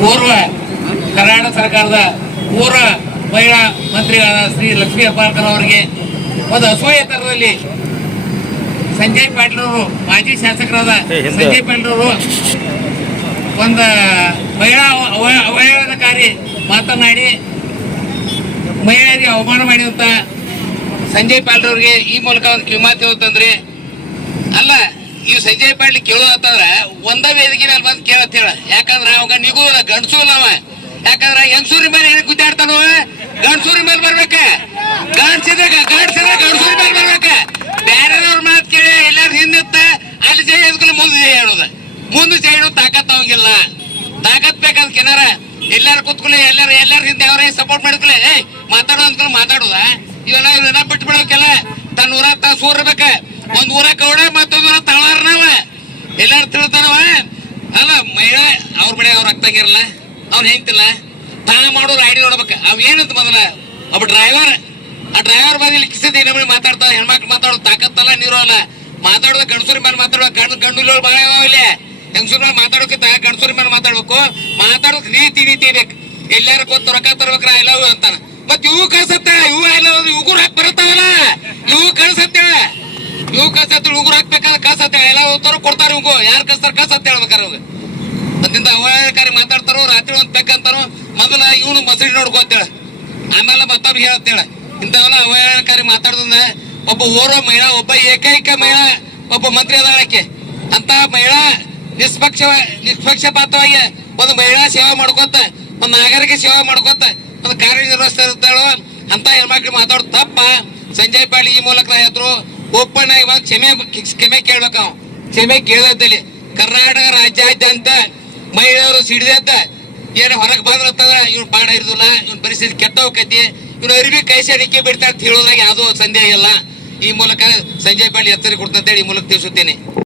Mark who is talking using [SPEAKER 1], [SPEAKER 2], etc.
[SPEAKER 1] ಪೂರ್ವ ಕರ್ನಾಟಕ ಸರ್ಕಾರದ ಪೂರ್ವ ಮಹಿಳಾ ಮಂತ್ರಿಗಳಾದ ಶ್ರೀ ಲಕ್ಷ್ಮೀ ಹೆಬ್ಬಾಳ್ಕರ್ ಅವರಿಗೆ ಒಂದು ಅಸೂಯ ತರದಲ್ಲಿ ಸಂಜಯ್ ಪಾಟೀಲ್ ಅವರು ಮಾಜಿ ಶಾಸಕರಾದ. ಸಂಜಯ್ ಪಾಟೀಲ್ ಅವರು ಒಂದು ಮಹಿಳಾ ಅವ- ಅವಹೇಳನಕಾರಿ ಮಾತನಾಡಿ ಮಹಿಳೆಯರಿಗೆ ಅವಮಾನ ಮಾಡಿದಂತ ಸಂಜಯ್ ಪಾಟೀಲ್ ಅವರಿಗೆ ಈ ಮೂಲಕ ಒಂದು ಕಿವಿಮಾತು ಅಂತಂದ್ರೆ ಅಲ್ಲ ಈ ಸಂಜಯ್ ಪಾಟೀಲ್ ಕೇಳೋದಂತಂದ್ರ ಒಂದ ವೇದಿಕೆ ಮೇಲೆ ಬಂದ್ ಕೇಳತ್ ಹೇಳ. ಯಾಕಂದ್ರ ಅವಾಗ ನಿಗೂ ಗಂಡಸು ಅವ ಯಾಕಂದ್ರ ಹೆಂಗಸೂರಿ ಮೇಲೆ ಏನ್ ಗುದ್ದಾಡ್ತಾನವ ಗಂಡಸೂರಿ ಮೇಲೆ ಬರ್ಬೇಕ. ಗಂಡಸಿದ್ರೆ ಗಂಡಸಿದ್ರೆ ಗಂಡಸೂರಿ ಮೇಲೆ ಬರ್ಬೇಕ. ಬೇರೆದವ್ರ ಮಾತು ಕೇಳಿ ಎಲ್ಲಾರು ಹಿಂದಿತ್ತ, ಅಲ್ಲಿ ಜೈ ಎದ್ಕೊಂಡು ಮುಂದೆ ಜೈ ಹೇಳೋದ ಮುಂದೆ ಜೈ ಹೇಳೋದು ತಾಕತ್ ಅವಂಗಿಲ್ಲ. ತಾಕತ್ ಬೇಕಂತ ಕೆನಾರ, ಎಲ್ಲಾರು ಕೂತ್ಕೊಳ್ಳಿ, ಎಲ್ಲಾರು ಎಲ್ಲಾರು ಹಿಂದೆ ಅವರೇ ಸಪೋರ್ಟ್ ಮಾಡ್ಕೊಳ್ಳಿ. ಏಯ್, ಮಾತಾಡೋ ಅಂತ ಮಾತಾಡುದ. ಇವೆಲ್ಲ ಇವೆಲ್ಲ ಬಿಟ್ಟು ಬಿಡೋಕೆಲ್ಲ ತನ್ನ ಊರ ತಾ ಸೂರ್ಬೇಕ ಒಂದ್ ಊರ ಮಹಿಳಾ, ಅವ್ರ ಮನೆ ಅವ್ರ ಅಕ್ತಂಗಿರಲ್ಲ ಅವ್ನ ಹೆಂಗ್ತಿಲ್ಲ ತಾನ ಮಾಡೋ ಐಡಿ ನೋಡ್ಬೇಕು. ಅವ್ ಏನಂತ ಮೊದಲ? ಒಬ್ಬ ಡ್ರೈವರ್ ಆ ಡ್ರೈವರ್ ಬದಿಲಿ ಕಿಸಿದ ಇನ್ನೊಬ್ಬರು ಮಾತಾಡ್ತಾವ ಹೆಣ್ಮಕ್ಳು ಮಾತಾಡೋ ತಾಕತ್ತಲ್ಲ, ನೀರು ಅಲ್ಲ. ಮಾತಾಡೋದ ಗಂಡಸೂರಿ ಮೇಲೆ ಮಾತಾಡೋ ಗಂಡು ಗಂಡು ಬಾಳ ಇಲ್ಲಿ. ಹೆಂಗಸೂರ್ ಮೇಲೆ ಮಾತಾಡೋಕಿಂತ ಗಂಡಸೂರಿ ಮೇಲೆ ಮಾತಾಡ್ಬೇಕು. ಮಾತಾಡೋಕ್ ರೀತಿ ರೀತಿ ಬೇಕು. ಎಲ್ಲಾರು ಕೂತ್ ರೊಕ್ಕ ತರ್ಬೇಕ್ರ ಐ ಲವ್ ಅಂತಾನ ಮತ್ ಇವು ಕಳ್ಸತ್ತ? ಇವು ಐ ಲವ್ ಹಾಕಿ ಹಾಕ್ ಬರತ್ತಾವಲ್ಲ? ಇವು ಕಳ್ಸತ್ತೆ? ಇವು ಕಳ್ಸತ್ತೆ, ಉಗುರು ಹಾಕ್ಬೇಕಾದ್ರೆ ಕಳ್ಸತ್ತೆ? ಎಲ್ಲ ಹೋಗ್ತಾರೋ ಕೊಡ್ತಾರ ಇವು ಯಾರು ಕಳ್ಸ್ತಾರ ಕಳ್ಸತ್ತೆ ಹೇಳ್ಬೇಕಾರ ಅವಾಗ ಮತ್ತಿಂದ ಅವಹೇಳನಕಾರಿ ಮಾತಾಡ್ತಾರೋ, ರಾತ್ರಿ ಒಂದ್ ಬೇಕಂತಾರೋ ಮೊದಲ ಇವನು ಮಸಡಿ ನೋಡ್ಕೋತೇಳ ಆಮೇಲೆ ಮತ್ತೊಬ್ಬ ಹೇಳ್ತೇಳ ಇಂಥವೆಲ್ಲ ಅವಹೇಳನಕಾರಿ ಮಾತಾಡ್ದಂದ ಒಬ್ಬ ಓರ್ವ ಮಹಿಳಾ, ಒಬ್ಬ ಏಕೈಕ ಮಹಿಳಾ, ಒಬ್ಬ ಮಂತ್ರಿ ಅದಾಳಕ್ಕೆ ಅಂತ ಮಹಿಳಾ ನಿಷ್ಪಕ್ಷ ನಿಷ್ಪಕ್ಷಪಾತವಾಗಿ ಒಂದು ಮಹಿಳಾ ಸೇವೆ ಮಾಡ್ಕೋತ, ಒಂದು ನಾಗರಿಕ ಸೇವೆ ಮಾಡ್ಕೋತ, ಒಂದು ಕಾರ್ಯನಿರ್ವಹಿಸ್ತಾ ಇರ್ತಾಳೋ ಅಂತ ಹೆಣ್ಮಕ್ಳು ಮಾತಾಡೋದು ತಪ್ಪ. ಸಂಜಯ್ ಪಾಟೀಲ್ ಈ ಮೂಲಕ ಹೆದ್ರು ಓಪನ್ ಬಂದು ಕ್ಷಮೆ ಕ್ಷಮೆ ಕೇಳ್ಬೇಕು ಅವ. ಕ್ಷಮೆ ಕೇಳೋದಲ್ಲಿ. ಕರ್ನಾಟಕ ರಾಜ್ಯಾದ್ಯಂತ ಮಹಿಳೆಯರು ಅಂತ ಏನು ಹೊರಗೆ ಬಂದ್ರತ್ತಂದ್ರ ಇವ್ನು ಪಾಡ ಇರುದಿಲ್ಲ ಇವ್ನ ಪರಿಸ್ಥಿತಿ ಕೆಟ್ಟ ಹೋಗೈತಿ ಇವ್ನು ಅರಿವಿ ಕೈ ಸಡಿಕೆ ಬಿಡ್ತಾ ಅಂತ ಹೇಳೋದ್ರಾಗ ಯಾವುದೋ ಸಂದೇಹ ಇಲ್ಲ. ಈ ಮೂಲಕ ಸಂಜಯ್ ಪಾಂಡೆ ಎಚ್ಚರಿಕೆ ಕೊಡ್ತಂತೇಳಿ ಈ ಮೂಲಕ ತಿಳಿಸುತ್ತೇನೆ.